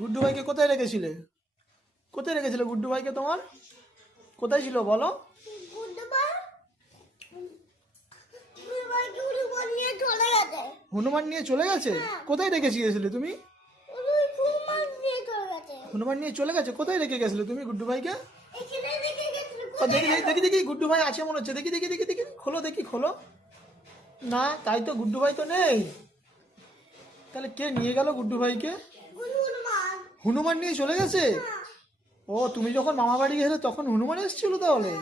গুড্ডু ভাইকে কোথায় রেখেছিলে? কোথায় রেখেছিলে গুড্ডু ভাইকে তোমার? কোথায় ছিল বলো? হনুমান নিয়ে চলে গেছে? কোথায় রেখে গিয়েছিলে তুমি? হনুমান নিয়ে চলে গেছে? কোথায় রেখে গেছিলে তুমি গুড্ডু ভাইকে? ও দেখি দেখি দেখি দেখি, গুড্ডু ভাই আছে মনে হচ্ছে, দেখি দেখি দেখি দেখি, খোলো দেখি, খোলো। না, তাই তো, গুড্ডু ভাই তো নেই। তাহলে কে নিয়ে গেল গুড্ডু ভাইকে? হনুমান নিয়ে চলে গেছে? ও, তুমি যখন মামা বাড়ি গেলে তখন হনুমান এসেছিল তাহলে?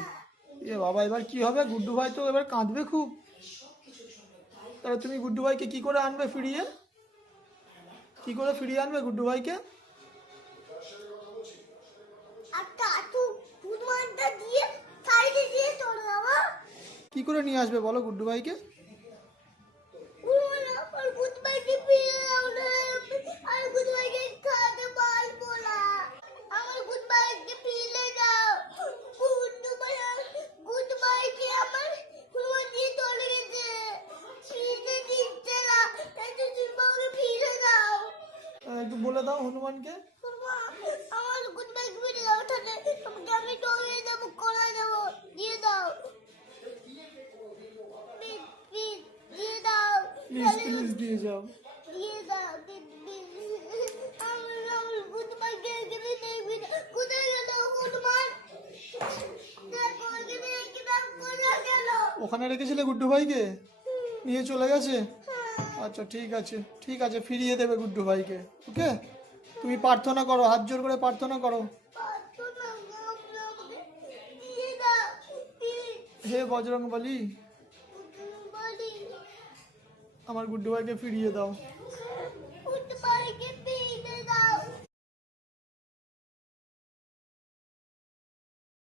এ বাবা, এবার কি হবে? গুড্ডু ভাই তো এবার কাঁদবে খুব। তাহলে তুমি গুড্ডু ভাইকে কি করে আনবে ফিরিয়ে? কি করে ফিরিয়ে আনবে গুড্ডু ভাইকে? কি করে নিয়ে আসবে বলো গুড্ডু ভাইকে? একটু বলে দাও হনুমানকে। প্লিজ প্লিজ দিয়ে যাও। ওখানে রেখেছিলে গুড্ডু ভাইকে? নিয়ে চলে গেছে? আচ্ছা, ঠিক আছে ঠিক আছে, ফিরিয়ে দেবে গুড্ডু ভাইকে। ওকে, তুমি প্রার্থনা করো, হাত জোর করে প্রার্থনা করো। হে বজরংবলী, আমার গুড্ডু ভাইকে ফিরিয়ে দাও।